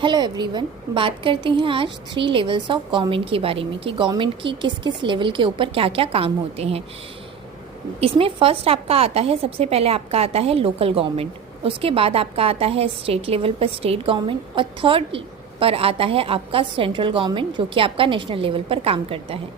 Hello everyone, बात करते हैं आज 3 लेवल्स ऑफ गवर्नमेंट के बारे में कि गवर्नमेंट की किस किस लेवल के ऊपर क्या क्या काम होते हैं। इसमें फर्स्ट आपका आता है, सबसे पहले आपका आता है लोकल गवर्नमेंट, उसके बाद आपका आता है स्टेट लेवल पर स्टेट गवर्नमेंट और थर्ड पर आता है आपका सेंट्रल गवर्नमेंट जो कि आपका नेशनल लेवल पर काम करता है।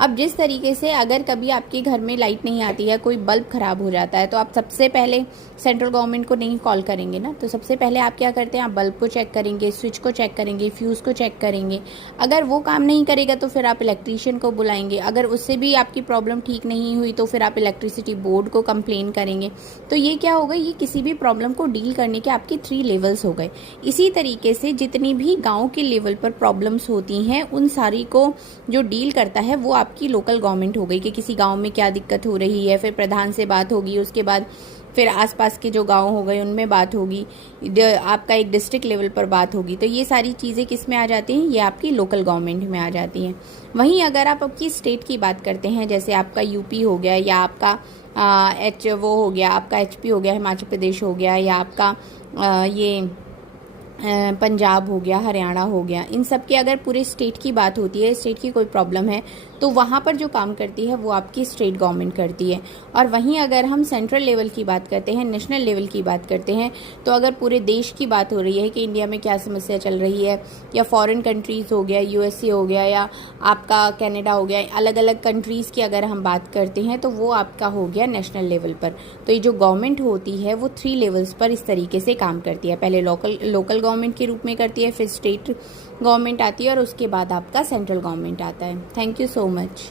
अब जिस तरीके से अगर कभी आपके घर में लाइट नहीं आती है, कोई बल्ब ख़राब हो जाता है, तो आप सबसे पहले सेंट्रल गवर्नमेंट को नहीं कॉल करेंगे ना। तो सबसे पहले आप क्या करते हैं, आप बल्ब को चेक करेंगे, स्विच को चेक करेंगे, फ्यूज़ को चेक करेंगे। अगर वो काम नहीं करेगा तो फिर आप इलेक्ट्रीशियन को बुलाएंगे। अगर उससे भी आपकी प्रॉब्लम ठीक नहीं हुई तो फिर आप इलेक्ट्रिसिटी बोर्ड को कंप्लेन करेंगे। तो ये क्या होगा, ये किसी भी प्रॉब्लम को डील करने के आपके 3 लेवल्स हो गए। इसी तरीके से जितनी भी गाँव के लेवल पर प्रॉब्लम्स होती हैं उन सारी को जो डील करता है वो आपकी लोकल गवर्नमेंट हो गई कि किसी गांव में क्या दिक्कत हो रही है, फिर प्रधान से बात होगी, उसके बाद फिर आसपास के जो गांव हो गए उनमें बात होगी, आपका एक डिस्ट्रिक्ट लेवल पर बात होगी। तो ये सारी चीज़ें किस में आ जाती हैं, ये आपकी लोकल गवर्नमेंट में आ जाती हैं। वहीं अगर आप आपकी स्टेट की बात करते हैं, जैसे आपका यूपी हो गया या आपका वो हो गया, आपका एचपी हो गया, हिमाचल प्रदेश हो गया, या आपका ये पंजाब हो गया, हरियाणा हो गया, इन सब के अगर पूरे स्टेट की बात होती है, स्टेट की कोई प्रॉब्लम है तो वहाँ पर जो काम करती है वो आपकी स्टेट गवर्नमेंट करती है। और वहीं अगर हम सेंट्रल लेवल की बात करते हैं, नेशनल लेवल की बात करते हैं, तो अगर पूरे देश की बात हो रही है कि इंडिया में क्या समस्या चल रही है, या फॉरेन कंट्रीज़ हो गया, यूएसए हो गया, या आपका कनाडा हो गया, अलग अलग कंट्रीज़ की अगर हम बात करते हैं तो वो आपका हो गया नेशनल लेवल पर। तो ये जो गवर्नमेंट होती है वो 3 लेवल्स पर इस तरीके से काम करती है। पहले लोकल गवर्नमेंट के रूप में करती है, फिर स्टेट गवर्नमेंट आती है और उसके बाद आपका सेंट्रल गवर्नमेंट आता है। Thank you so much.